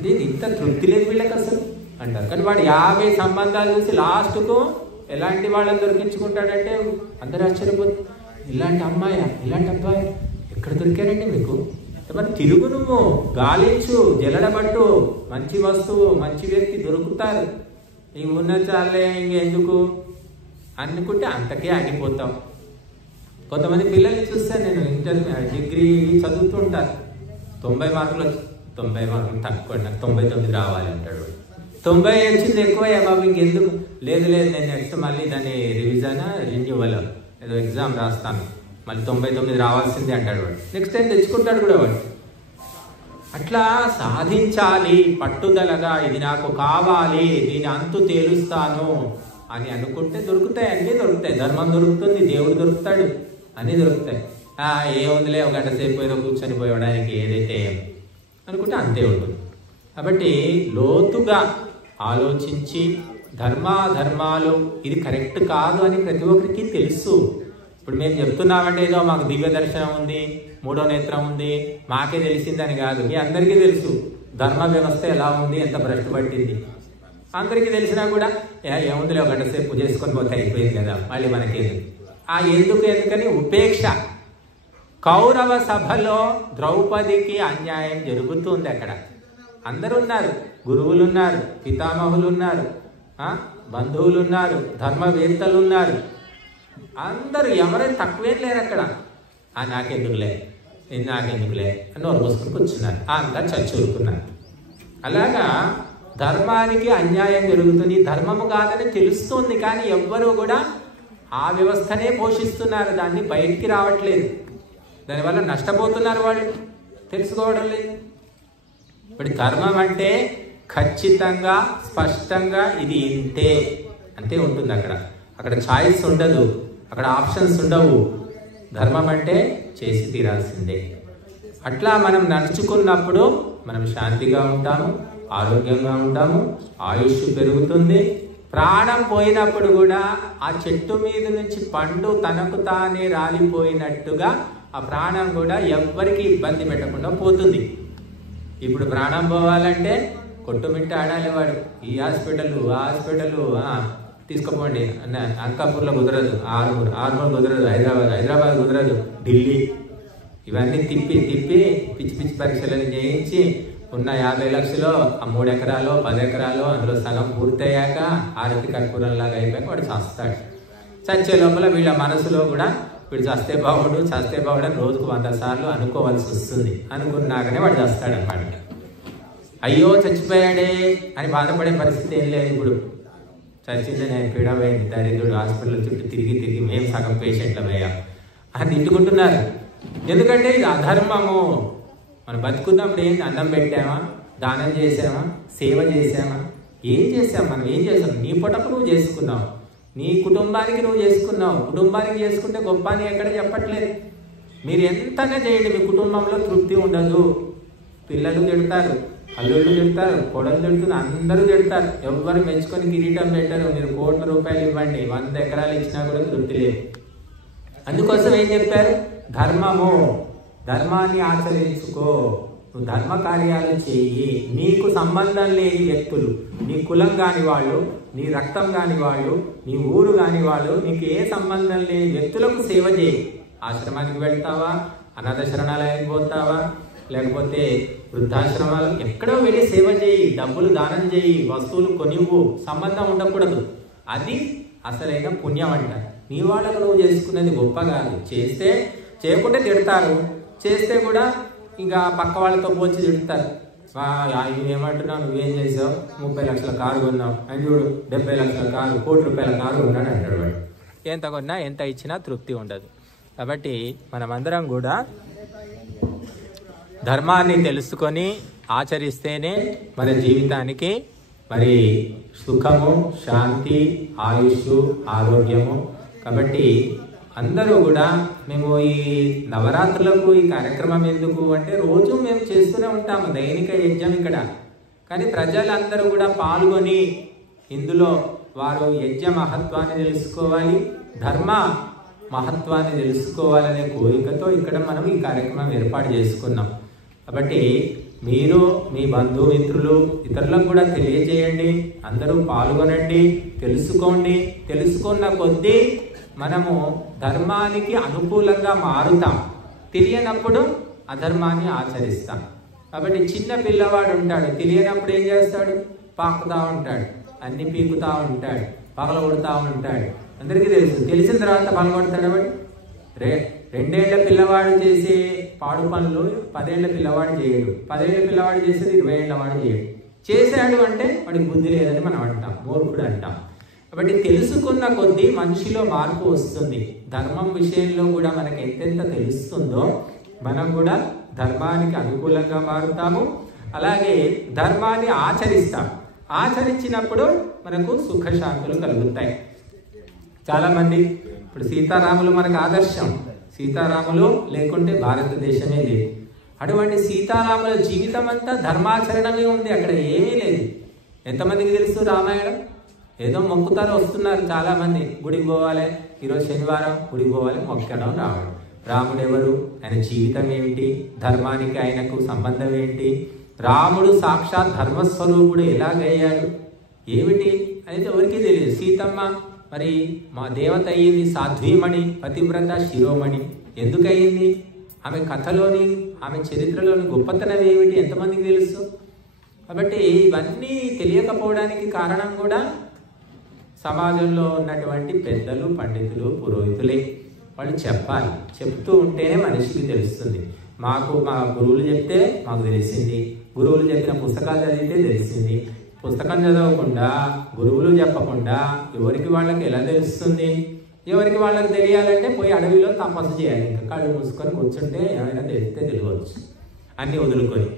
దీని ఇంత తృప్తి లేదు వీళ్ళకి అసలు అంటారు. కానీ వాడు 50 సంబంధాలు చూసి లాస్ట్కు ఎలాంటి వాళ్ళని దొరికించుకుంటాడంటే అందరూ ఆశ్చర్యపోతుంది. ఇలాంటి అమ్మాయి, ఇలాంటి అబ్బాయి ఎక్కడ దొరికారండి మీకు? మరి తిరుగు, నువ్వు గాలించు, జల్లడబట్టు, మంచి వస్తువు, మంచి వ్యక్తి దొరుకుతారు. ఈ ఉన్న చాలే ఇంకెందుకు అనుకుంటే అంతకే ఆగిపోతాం. కొంతమంది పిల్లల్ని చూస్తే నేను డిగ్రీ చదువుతూ ఉంటాను, 90 మార్కులు 90 మార్కులు తక్కువ, నాకు 99 రావాలి అంటాడు. 90 వచ్చింది ఎక్కువయ్యా బాబు, ఇంకెందుకు? లేదు నేను నెక్స్ట్ మళ్ళీ దాన్ని రివిజన్ రెన్యూవల్ ఏదో ఎగ్జామ్ రాస్తాను, మళ్ళీ 99 రావాల్సిందే అంటాడు వాడు. నెక్స్ట్ టైం తెచ్చుకుంటాడు కూడా వాడు. అట్లా సాధించాలి పట్టుదలగా, ఇది నాకు కావాలి, దీని అంతు తేలుస్తాను అని అనుకుంటే దొరుకుతాయి, అన్నీ దొరుకుతాయి. ధర్మం దొరుకుతుంది, దేవుడు దొరుకుతాడు, అన్నీ దొరుకుతాయి. ఏముందిలే ఒక గంట సేపు ఏదో కూర్చొని పోయడానికి ఏదైతే అనుకుంటే అంతే ఉంటుంది. కాబట్టి లోతుగా ఆలోచించి ధర్మాలు ఇది కరెక్ట్ కాదు అని ప్రతి ఒక్కరికి తెలుసు. ఇప్పుడు మేము చెప్తున్నామంటే ఏదో మాకు దివ్య దర్శనం ఉంది, మూడో నేత్రం ఉంది, మాకే తెలిసిందని కాదు. మీ అందరికీ తెలుసు ధర్మ వ్యవస్థ ఎలా ఉంది, ఎంత భ్రష్టు పట్టింది. అందరికీ తెలిసినా కూడా ఏముందిలే ఒక గంట సేపు చేసుకొని పోతే అయిపోయింది కదా, మళ్ళీ మనకేది ఎందుకని ఉపేక్ష. కౌరవ సభలో ద్రౌపదికి అన్యాయం జరుగుతుంది. అక్కడ అందరు ఉన్నారు, గురువులు ఉన్నారు, పితామహులు ఉన్నారు, బంధువులు ఉన్నారు, ధర్మవేత్తలు ఉన్నారు, అందరూ ఎవరైనా తక్కువేం లేరు అక్కడ. నాకెందుకులే అని నోరు మూసుకొని కూర్చున్నారు, అంతా చచ్చూరుకున్నారు. అలాగా ధర్మానికి అన్యాయం జరుగుతుంది, ధర్మము కాదని తెలుస్తుంది, కానీ ఎవ్వరూ కూడా ఆ వ్యవస్థనే పోషిస్తున్నారు, దాన్ని బయటికి రావట్లేదు. దానివల్ల నష్టపోతున్నారు, వాళ్ళు తెలుసుకోవడం లేదు. ఇప్పుడు ధర్మం అంటే ఖచ్చితంగా స్పష్టంగా ఇది ఇంతే అంతే ఉంటుంది. అక్కడ ఛాయిస్ ఉండదు, అక్కడ ఆప్షన్స్ ఉండవు. ధర్మం అంటే చేసి తీరాల్సిందే. అట్లా మనం నడుచుకున్నప్పుడు మనం శాంతిగా ఉంటాము, ఆరోగ్యంగా ఉంటాము, ఆయుష్ పెరుగుతుంది. ప్రాణం పోయినప్పుడు కూడా ఆ చెట్టు మీద నుంచి పండు తనకు తానే రాలిపోయినట్టుగా ఆ ప్రాణం కూడా ఎవ్వరికి ఇబ్బంది పెట్టకుండా పోతుంది. ఇప్పుడు ప్రాణం పోవాలంటే కొట్టుమిట్ట ఆడాలి వాడు, ఈ హాస్పిటల్ ఆ హాస్పిటల్ తీసుకుపోండి అన్న. అంకాపూర్లో కుదరదు, ఆర్మూర్ కుదరదు, హైదరాబాద్ కుదరదు, ఢిల్లీ, ఇవన్నీ తిప్పి పిచ్చి పరీక్షలను చేయించి ఉన్న 50 లక్షలు ఆ 3 ఎకరాలు 10 ఎకరాలు అందులో సగం పూర్తయ్యాక ఆరతి కర్పూరంలాగా అయిపోయాక వాడు చస్తాడు. చచ్చే లోపల వీళ్ళ మనసులో కూడా వీడు చస్తే బాగుడు అని రోజుకు 100 సార్లు అనుకోవాల్సి వస్తుంది. అనుకున్నాకనే వాడు చస్తాడు అన్నమాట. అయ్యో చచ్చిపోయాడే అని బాధపడే పరిస్థితి ఏం లేదు. ఇప్పుడు చచ్చింది నేను పీడమైంది, దరిద్రుడు, హాస్పిటల్ చుట్టూ తిరిగి మేము సగం పేషెంట్లమయ్యా అని తిట్టుకుంటున్నారు. ఎందుకంటే ఇది అధర్మము. మనం బతుకున్నప్పుడు ఏంటి, అన్నం పెట్టామా, దానం చేసామా, సేవ చేసామా, ఏం చేసాం? మనం ఏం చేసాం? నీ పొటకు నువ్వు చేసుకున్నావు, నీ కుటుంబానికి నువ్వు చేసుకున్నావు. కుటుంబానికి చేసుకుంటే గొప్ప అని ఎక్కడ చెప్పట్లేదు. మీరు ఎంతగా చేయండి, మీ కుటుంబంలో తృప్తి ఉండదు. పిల్లలు తిడతారు, అల్లుళ్ళు తిడతారు, కొడలు తిడుతున్నారు, అందరూ తిడతారు. ఎవ్వరు మెచ్చుకొని కిరీటం పెట్టారు. మీరు కోట్ల రూపాయలు ఇవ్వండి, 100 ఎకరాలు ఇచ్చినా కూడా తృప్తి లేదు. అందుకోసం ఏం చెప్పారు? ధర్మాన్ని ఆచరించుకో, నువ్వు ధర్మ కార్యాలు చెయ్యి. నీకు సంబంధం లేని వ్యక్తులు, నీ కులం కాని వాళ్ళు, నీ రక్తం కాని వాళ్ళు, నీ ఊరు కాని వాళ్ళు, నీకు ఏ సంబంధం లేని వ్యక్తులకు సేవ చేయి. ఆశ్రమానికి వెళ్తావా, అనాథ శరణాలయానికి పోతావా, లేకపోతే వృద్ధాశ్రమాలు, ఎక్కడో వెళ్ళి సేవ చేయి, డబ్బులు దానం చేయి, వస్తువులు కొనివ్వు. సంబంధం ఉండకూడదు. అది అసలైన పుణ్యం అంట. నీ వాళ్ళకు నువ్వు చేసుకునేది గొప్ప కాదు. చేయకుంటే తిడతారు, చేస్తే కూడా ఇంకా పక్క వాళ్ళతో పోల్చి తిడతారు. ఏమంటున్నావు, నువ్వేం చేసావు, 30 లక్షల కారు కొన్నావు అని చూడు, 70 లక్షల కారు, 1 కోటి రూపాయల కారు కొన్నాడు అంటాడు వాడు. ఎంత కొన్నా ఎంత ఇచ్చినా తృప్తి ఉండదు. కాబట్టి మనమందరం కూడా ధర్మాన్ని తెలుసుకొని ఆచరిస్తేనే మన జీవితానికి మరి సుఖము, శాంతి, ఆయుష్, ఆరోగ్యము. కాబట్టి అందరూ కూడా మేము ఈ నవరాత్రులకు ఈ కార్యక్రమం ఎందుకు అంటే, రోజు మేము చేస్తూనే ఉంటాము దైనిక యజ్ఞం ఇక్కడ. కానీ ప్రజలందరూ కూడా పాల్గొని ఇందులో వారు యజ్ఞ మహత్వాన్ని తెలుసుకోవాలి, ధర్మ మహత్వాన్ని తెలుసుకోవాలనే కోరికతో ఇక్కడ మనం ఈ కార్యక్రమం ఏర్పాటు చేసుకున్నాం. కాబట్టి మీరు మీ బంధుమిత్రులు ఇతరులకు కూడా తెలియజేయండి, అందరూ పాల్గొనండి, తెలుసుకోండి. తెలుసుకున్న కొద్దీ మనము ధర్మానికి అనుకూలంగా మారుతాం. తెలియనప్పుడు అధర్మాన్ని ఆచరిస్తాం. కాబట్టి చిన్న పిల్లవాడు ఉంటాడు, తెలియనప్పుడు ఏం చేస్తాడు, పాకుతా ఉంటాడు, అన్ని పీకుతా ఉంటాడు, పగలగొడతా ఉంటాడు. అందరికీ తెలుసు. తెలిసిన తర్వాత పగలగొడతాడు వాడు. 2 ఏళ్ల పిల్లవాడు చేసే పాడు పనులు 10 ఏళ్ల పిల్లవాడు చేయడు, 10 ఏళ్ల పిల్లవాడు చేసేది 20 ఏళ్ల వాడు చేయడు. చేశాడు అంటే వాడికి బుద్ధి లేదని మనం అంటాం, మూర్ఖుడు అంటాం. కాబట్టి తెలుసుకున్న కొద్దీ మనిషిలో మార్పు వస్తుంది. ధర్మం విషయంలో కూడా మనకి ఎంతెంత తెలుస్తుందో మనం కూడా ధర్మానికి అనుకూలంగా మారుతాము. అలాగే ధర్మాన్ని ఆచరిస్తాం. ఆచరించినప్పుడు మనకు సుఖశాంతులు కలుగుతాయి. చాలామంది ఇప్పుడు సీతారాములు మనకు ఆదర్శం. సీతారాములు లేకుంటే భారతదేశమే లేదు. అటువంటి సీతారాముల జీవితం అంతా ధర్మాచరణమే ఉంది, అక్కడ ఏమీ లేదు. ఎంతమందికి తెలుసు రామాయణం? ఏదో మొక్కుతారు, వస్తున్నారు చాలామంది. గుడికి పోవాలి, ఈరోజు శనివారం గుడికి పోవాలి, మొక్కడం రావడం. రాముడు ఎవరు? ఆయన జీవితం ఏమిటి? ధర్మానికి ఆయనకు సంబంధం ఏంటి? రాముడు సాక్షాత్ ధర్మస్వరూపుడు ఎలాగయ్యాడు ఏమిటి అనేది ఎవరికీ తెలియదు. సీతమ్మ మరి మా దేవత అయ్యింది, సాధ్వీమణి, పతివ్రత, శిరోమణి. ఎందుకు అయ్యింది? ఆమె కథలోని, ఆమె చరిత్రలోని గొప్పతనం ఏమిటి ఎంతమందికి తెలుసు? కాబట్టి ఇవన్నీ తెలియకపోవడానికి కారణం కూడా సమాజంలో ఉన్నటువంటి పెద్దలు, పండితులు, పురోహితులే. వాళ్ళు చెప్పాలి. చెప్తూ ఉంటేనే మనిషికి తెలుస్తుంది. మాకు మా గురువులు చెప్తే మాకు తెలిసింది, గురువులు చెప్పిన పుస్తకాలు చదివితే తెలిసింది. పుస్తకం చదవకుండా, గురువులు చెప్పకుండా ఎవరికి వాళ్ళకి ఎలా తెలుస్తుంది? ఎవరికి వాళ్ళకి తెలియాలంటే పోయి అడవిలో తపస్సు చేయాలి. ఇంకా కళ్ళు మూసుకొని కూర్చుంటే ఏమైనా తెలిస్తే తెలియవచ్చు, అన్నీ వదులుకొని.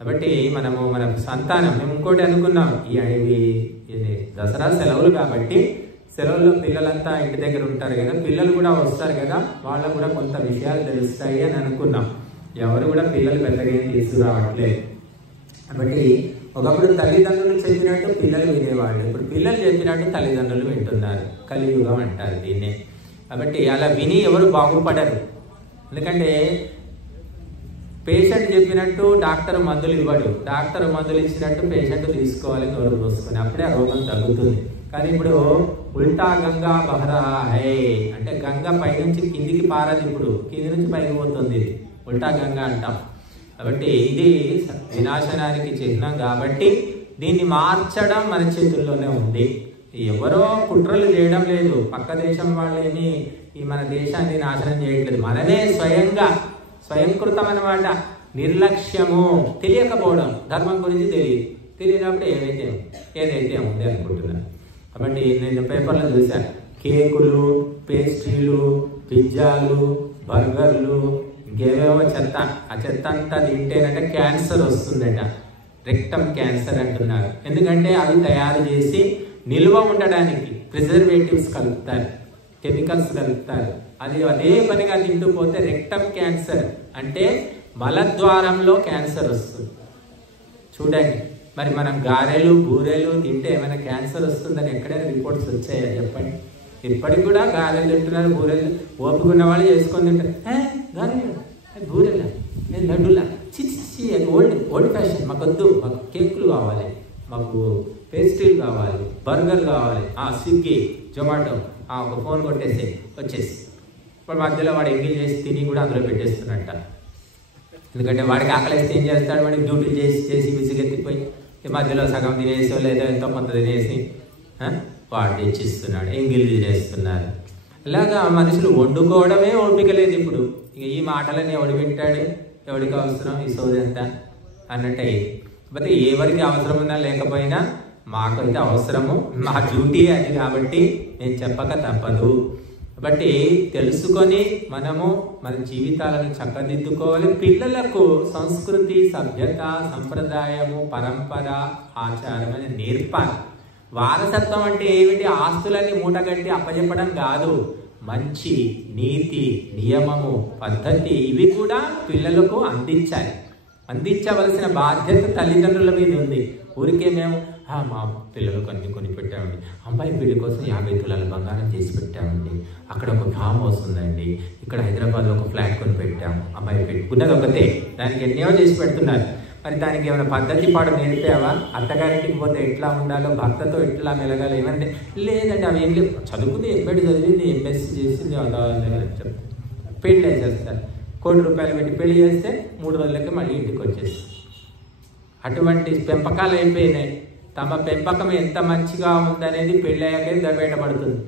కాబట్టి మనము మన సంతానం, మేము ఇంకోటి అనుకున్నాం, ఈ దసరా సెలవులు కాబట్టి సెలవుల్లో పిల్లలంతా ఇంటి దగ్గర ఉంటారు కదా, పిల్లలు కూడా వస్తారు కదా, వాళ్ళకు కూడా కొంత విషయాలు తెలుస్తాయి అని అనుకున్నాం. ఎవరు కూడా పిల్లలు పెద్దగా ఏం తీసుకురావట్లేదు. కాబట్టి ఒకప్పుడు తల్లిదండ్రులు చెప్పినట్టు పిల్లలు వినేవాళ్ళు, ఇప్పుడు పిల్లలు చెప్పినట్టు తల్లిదండ్రులు వింటున్నారు. కలియుగం అంటారు దీన్నే. కాబట్టి అలా విని ఎవరు బాగుపడరు. ఎందుకంటే పేషెంట్ చెప్పినట్టు డాక్టర్ మందులు ఇవ్వడు, డాక్టర్ మందులు ఇచ్చినట్టు పేషెంట్ తీసుకోవాలి నోరు పోసుకొని, అప్పుడే ఆ రోగం తగ్గుతుంది. కానీ ఇప్పుడు ఉల్టా గంగా బహరా హై అంటే గంగ పైనుంచి కిందికి పారది, ఇప్పుడు కింది నుంచి పైకి పోతుంది, ఉల్టా గంగా అంటాం. కాబట్టి ఇది వినాశనానికి చిహ్నం. కాబట్టి దీన్ని మార్చడం మన చేతుల్లోనే ఉంది. ఎవరో కుట్రలు చేయడం లేదు, పక్క దేశం వాళ్ళేమి ఈ మన దేశాన్ని నాశనం చేయట్లేదు. మనమే స్వయంకృతం అన్నమాట. నిర్లక్ష్యము, తెలియకపోవడం, ధర్మం గురించి తెలియనప్పుడు ఏదైతే ఉంది అనుకుంటున్నాను. కాబట్టి నేను పేపర్లో చూశాను, కేకులు, పేస్ట్రీలు, పిజ్జాలు, బర్గర్లు, ఇంకేవేవో చెత్త. ఆ చెత్త అంతా తింటేనంటే క్యాన్సర్ వస్తుందట, రెక్టమ్ క్యాన్సర్ అంటున్నారు. ఎందుకంటే అవి తయారు చేసి నిల్వ ఉండడానికి ప్రిజర్వేటివ్స్ కలుపుతారు, కెమికల్స్ కలుపుతారు. అదే పనిగా తింటూ పోతే రెక్టమ్ క్యాన్సర్ అంటే మలద్వారంలో క్యాన్సర్ వస్తుంది. చూడండి, మరి మనం గారెలు, బూరెలు తింటే ఏమైనా క్యాన్సర్ వస్తుందని ఎక్కడైనా రిపోర్ట్స్ వచ్చాయా చెప్పండి? ఇప్పటికి కూడా గారెలు తింటున్నారు, బూరెలు ఓపుకున్న వాళ్ళు చేసుకొని తింటారు. గారెలు, బూరెలా, లడ్డులా, చిచ్చి అది ఓల్డ్ ఫ్యాషన్. మాకు వద్దు, మాకు కేకులు కావాలి, మాకు పేస్ట్రీలు కావాలి, బర్గర్ కావాలి, స్విగ్గీ, జొమాటో, ఒక ఫోన్ కొట్టేసి వచ్చేసి. ఇప్పుడు మధ్యలో వాడు ఎంగిల్ చేసి తిని కూడా అందులో పెట్టేస్తున్నట్ట. ఎందుకంటే వాడికి ఆకలిస్తే ఏం చేస్తాడు, వాడికి డ్యూటీలు చేసి విసిగెత్తిపోయి మధ్యలో సగం తినేసో లేదా ఎంతో కొంత తినేసి వాడు తెచ్చిస్తున్నాడు, ఎంగిల్ తినేస్తున్నారు. ఇలాగా మనుషులు వండుకోవడమే ఓపిక లేదు ఇప్పుడు. ఇక ఈ మాటలని ఎవడు వింటాడు, ఎవడికి అవసరం ఈ సోదంతా అన్నట్టు అయ్యింది. కాకపోతే ఎవరికి అవసరం ఉన్నా లేకపోయినా మాకైతే అవసరము, మా డ్యూటీ అది. కాబట్టి నేను చెప్పక తప్పదు. కాబట్టి తెలుసుకొని మనము మన జీవితాలను చక్కదిద్దుకోవాలి. పిల్లలకు సంస్కృతి, సభ్యత, సంప్రదాయము, పరంపర, ఆచారం అని నేర్పాలి. వారసత్వం అంటే ఏమిటి? ఆస్తులన్నీ మూటగట్టి అప్పచెప్పడం కాదు. మంచి నీతి, నియమము, పద్ధతి ఇవి కూడా పిల్లలకు అందించవలసిన బాధ్యత తల్లిదండ్రుల మీద ఉంది. ఊరికే మేము మా పిల్లలు కొని పెట్టామండి, అమ్మాయి పెళ్లి కోసం 50 తులాల బంగారం చేసి పెట్టామండి, అక్కడ ఒక ఫామ్ హౌస్ ఉందండి, ఇక్కడ హైదరాబాద్లో ఒక ఫ్లాట్ కొని పెట్టాము, అమ్మాయి పెట్టుకున్నది ఒకటే, దానికి ఎన్నో చేసి పెడుతున్నారు. మరి దానికి ఏమైనా పద్ధతి పాడు నేర్పావా? అత్తగారింటికి పోతే ఎట్లా ఉండాలో, భర్తతో ఎట్లా మెలగాలి ఏమంటే లేదండి, అవి ఏం లేదు. చదువుకుంది, ఎంబెడ్ చదివింది, ఎంఎస్సీ చేసింది, చెప్తారు. పెళ్ళి వేసేస్తారు, ₹1 కోటి పెట్టి పెళ్లి చేస్తే 3 రోజులకి మళ్ళీ ఇంటికి వచ్చేసి. అటువంటి పెంపకాలు అయిపోయినాయి. తమ పెంపకం ఎంత మంచిగా ఉందనేది పెళ్ళయ్యాకే బయటపడుతుంది.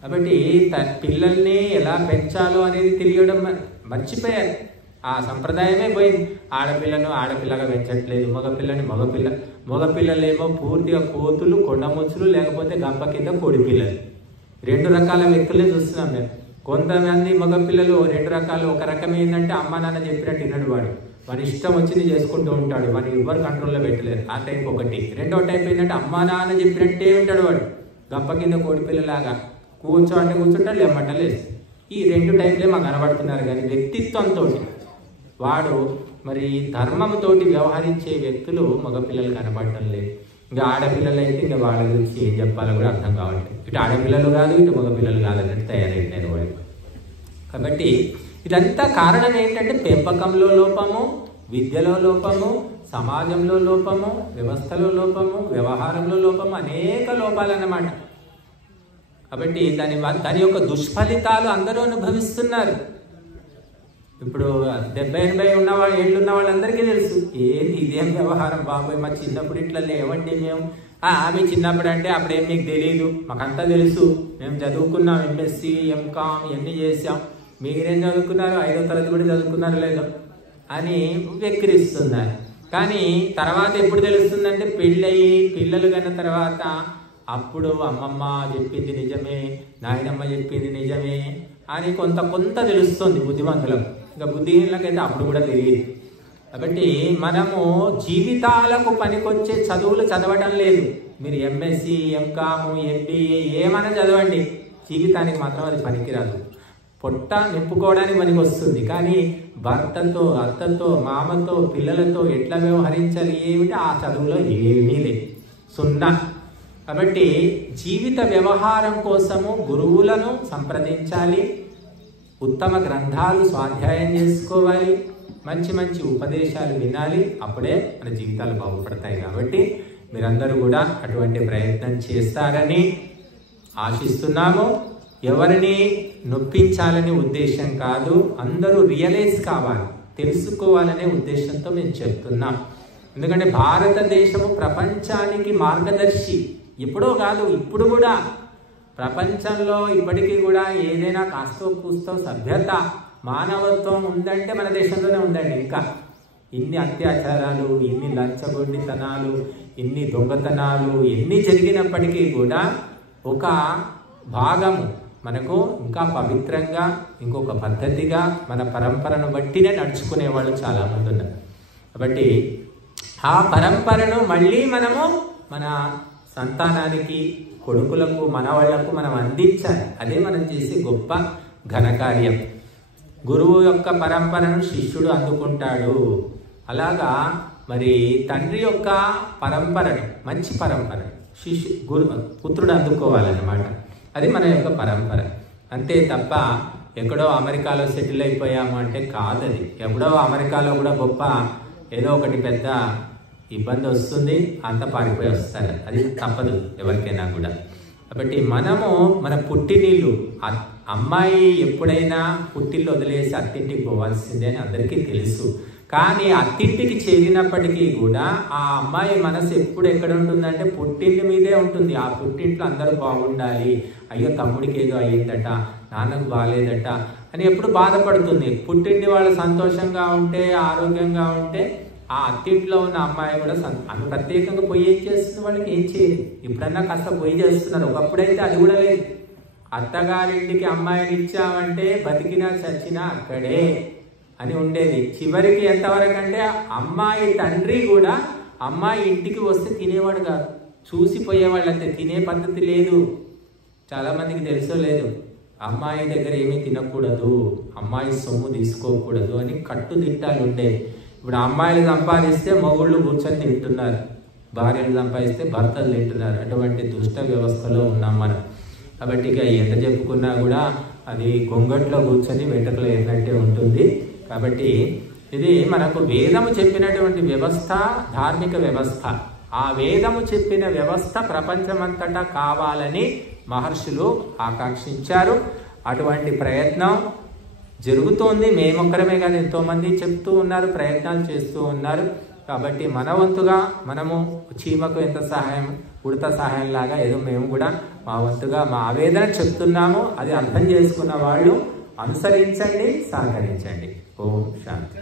కాబట్టి పిల్లల్ని ఎలా పెంచాలో అనేది తెలియడం మర్చిపోయారు. ఆ సంప్రదాయమే పోయింది. ఆడపిల్లను ఆడపిల్లగా పెంచట్లేదు, మగపిల్లలేమో పూర్తిగా కోతులు, కొండముచ్చులు, లేకపోతే గంప కింద కోడి పిల్లలు. 2 రకాల వ్యక్తులే చూస్తున్నాం మేము. కొంతమంది మగపిల్లలు 2 రకాలు. ఒక రకం ఏంటంటే అమ్మ నాన్న చెప్పినట్టు వినడు, వాడి ఇష్టం వచ్చింది చేసుకుంటూ ఉంటాడు, వాడిని ఎవరు కంట్రోల్లో పెట్టలేరు. ఆ టైప్ ఒకటి. 2వ టైప్ ఏంటంటే అమ్మ నాన్న చెప్పినట్టే ఉంటాడు, వాడు గంప కింద కోడి పిల్లలాగా కూర్చోంటే కూర్చుంటాడు, లేమంటే లేదు. ఈ 2 టైప్లే మాకు కనబడుతున్నారు. కానీ వ్యక్తిత్వంతో, వాడు మరి ధర్మంతో వ్యవహరించే వ్యక్తులు మగపిల్లలు కనబడటం లేదు. ఇంకా ఆడపిల్లలు అయితే ఇంకా వాళ్ళ గురించి ఏం చెప్పాలో కూడా అర్థం కావట్లేదు. ఇటు ఆడపిల్లలు కాదు, ఇటు మగ పిల్లలు కాదు అన్నట్టు తయారైపోయినారు వాళ్ళు. కాబట్టి ఇదంతా కారణం ఏంటంటే పెంపకంలో లోపము, విద్యలో లోపము, సమాజంలో లోపము, వ్యవస్థలో లోపము, వ్యవహారంలో లోపము, అనేక లోపాలు అన్నమాట. కాబట్టి దాని యొక్క దుష్ఫలితాలు అందరూ అనుభవిస్తున్నారు. ఇప్పుడు 70-80 ఏళ్ళు ఉన్న వాళ్ళందరికీ తెలుసు ఏంటి ఇదేం వ్యవహారం బాబోయ్, మా చిన్నప్పుడు ఇట్లా లేవండి మేము. ఆమె చిన్నప్పుడు అంటే అప్పుడేం మీకు తెలియదు, మాకంతా తెలుసు, మేము చదువుకున్నాం, ఎంఎస్సి ఎంకామ్ ఇవన్నీ చేసాం, మీరేం చదువుకున్నారు, 5వ తరగతి కూడా చదువుకున్నారు లేదో అని వెక్కిరిస్తున్నారు. కానీ తర్వాత ఎప్పుడు తెలుస్తుందంటే పెళ్ళయి పిల్లలు కన్న తర్వాత అప్పుడు అమ్మమ్మ చెప్పింది నిజమే, నాయనమ్మ చెప్పింది నిజమే అని కొంత తెలుస్తుంది బుద్ధిమంతులకు. ఇంకా బుద్ధిహీనులకైతే అప్పుడు కూడా తెలియదు. కాబట్టి మనము జీవితాలకు పనికొచ్చే చదువులు చదవడం లేదు. మీరు ఎంఎస్సి ఎంకామ్ ఎంబీఏ ఏమైనా చదవండి, జీవితానికి మాత్రం అది పనికిరాదు. పొట్ట నింపుకోవడానికి పనికి వస్తుంది, కానీ భర్తతో, అత్తతో, మామతో, పిల్లలతో ఎట్లా వ్యవహరించాలి ఏమిటి ఆ చదువులో ఏమీ లేదు, సున్నా. కాబట్టి జీవిత వ్యవహారం కోసము గురువులను సంప్రదించాలి, ఉత్తమ గ్రంథాలు స్వాధ్యాయం చేసుకోవాలి, మంచి మంచి ఉపదేశాలు వినాలి, అప్పుడే మన జీవితాలు బాగుపడతాయి. కాబట్టి మీరందరూ కూడా అటువంటి ప్రయత్నం చేస్తారని ఆశిస్తున్నాము. ఎవరిని నొప్పించాలనే ఉద్దేశం కాదు, అందరూ రియలైజ్ కావాలి, తెలుసుకోవాలనే ఉద్దేశంతో మేము చెప్తున్నాం. ఎందుకంటే భారతదేశము ప్రపంచానికి మార్గదర్శి. ఎప్పుడో కాదు, ఇప్పుడు కూడా ప్రపంచంలో ఇప్పటికీ కూడా ఏదైనా కాస్తో కూస్తో సభ్యత, మానవత్వం ఉందంటే మన దేశంలోనే ఉందండి. ఇంకా ఇన్ని అత్యాచారాలు, ఇన్ని లంచగొండితనాలు, ఇన్ని దొంగతనాలు ఎన్ని జరిగినప్పటికీ కూడా ఒక భాగము మనకు ఇంకా పవిత్రంగా, ఇంకొక పద్ధతిగా మన పరంపరను బట్టినే నడుచుకునే వాళ్ళు చాలామంది ఉన్నారు. కాబట్టి ఆ పరంపరను మళ్ళీ మనము మన సంతానానికి, కొడుకులకు, మనవాళ్లకు మనం అందించాలి. అదే మనం చేసే గొప్ప ఘనకార్యం. గురువు యొక్క పరంపరను శిష్యుడు అందుకుంటాడు. అలాగా మరి తండ్రి యొక్క పరంపరను, మంచి పరంపర పుత్రుడు అందుకోవాలన్నమాట. అది మన యొక్క పరంపర. అంతే తప్ప ఎక్కడో అమెరికాలో సెటిల్ అయిపోయాము అంటే కాదది. ఎక్కడో అమెరికాలో కూడా గొప్ప ఏదో ఒకటి పెద్ద ఇబ్బంది వస్తుంది, అంత పారిపోయి వస్తారు. అది తప్పదు ఎవరికైనా కూడా. కాబట్టి మనము మన పుట్టినిల్లు, అమ్మాయి ఎప్పుడైనా పుట్టిల్లు వదిలేసి అత్తింటికి పోవాల్సిందే అని అందరికీ తెలుసు. కానీ అత్తింటికి చేరినప్పటికీ కూడా ఆ అమ్మాయి మనసు ఎప్పుడు ఎక్కడ ఉంటుందంటే పుట్టింటి మీదే ఉంటుంది. ఆ పుట్టింట్లో అందరూ బాగుండాలి, అయ్యో తమ్ముడికి ఏదో అయ్యిందట, నాన్నకు బాగాలేదట అని ఎప్పుడు బాధపడుతుంది. పుట్టింటి వాళ్ళు సంతోషంగా ఉంటే, ఆరోగ్యంగా ఉంటే ఆ అత్తింట్లో ఉన్న అమ్మాయి కూడా ఆమె ప్రత్యేకంగా పొయ్యి ఏం చేస్తుంది, వాళ్ళకి ఏం చేయదు. ఇప్పుడన్నా కాస్త పొయ్యి చేస్తున్నారు, ఒకప్పుడైతే అది కూడా లేదు. అత్తగారింటికి అమ్మాయిని ఇచ్చామంటే బతికినా చచ్చినా అక్కడే అని ఉండేది. చివరికి ఎంతవరకు అంటే అమ్మాయి తండ్రి కూడా అమ్మాయి ఇంటికి వస్తే తినేవాడు కాదు, చూసిపోయేవాళ్ళు అంతే, తినే పద్ధతి లేదు. చాలామందికి తెలుసో లేదు, అమ్మాయి దగ్గర ఏమీ తినకూడదు, అమ్మాయి సొమ్ము తీసుకోకూడదు అని కట్టుదిట్టాలు ఉండేవి. ఇప్పుడు అమ్మాయిలు సంపాదిస్తే మొగుళ్ళు కూర్చొని తింటున్నారు, భార్యలు సంపాదిస్తే భర్తలు తింటున్నారు. అటువంటి దుష్ట వ్యవస్థలో ఉన్నాం మనం. కాబట్టి ఇక ఎంత చెప్పుకున్నా కూడా అది గొంగట్లో కూర్చొని వెంట్రుకలు ఏంటంటే ఉంటుంది. కాబట్టి ఇది మనకు వేదము చెప్పినటువంటి వ్యవస్థ, ధార్మిక వ్యవస్థ. ఆ వేదము చెప్పిన వ్యవస్థ ప్రపంచమంతటా కావాలని మహర్షులు ఆకాంక్షించారు. అటువంటి ప్రయత్నం జరుగుతోంది. మేమొక్కరమే కాదు, ఎంతోమంది చెప్తూ ఉన్నారు, ప్రయత్నాలు చేస్తూ ఉన్నారు. కాబట్టి మన వంతుగా మనము చీమకు ఎంత సహాయం, ఉడత సహాయం లాగా ఏదో మేము కూడా మా వంతుగా మా ఆవేదన చెప్తున్నాము. అది అర్థం చేసుకున్న వాళ్ళు అనుసరించండి, సహకరించండి. ఓం శాంతి.